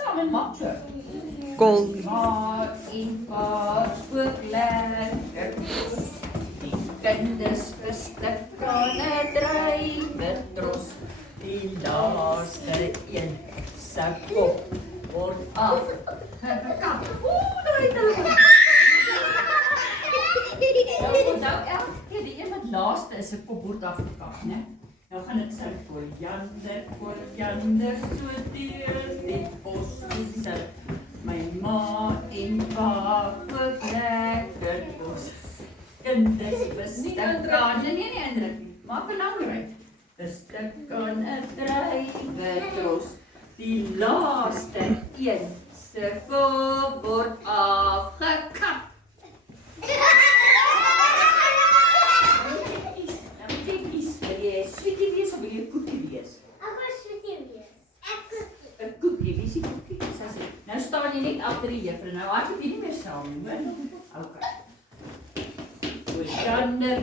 saam en maak so. Kol. Ma en pa ook lekker kos. Die kinders bestik aan 'n druiwetros. Die laaste een se kop word afgekap. Daai het hulle. Nou elke keer die een wat laaste is, se kop word afgekap, né? Nou gaan dit sing koriander, so deur die bos sit. My ma en pa ook lekker kos. Kinders bestik aan, nee, indruk nie, maar belangrik. Bestik aan 'n druiwetros. Die laaste een se kop word afgekap. Sweetie wees of wil jy koekie wees? Ek wil sweetie wees. Ek koekie. 'n Koekie, wie is die koekie? Nou staan jy net agter die juffrou. Nou hardloop jy nie meer saam nie, hoor? Okay. Koriander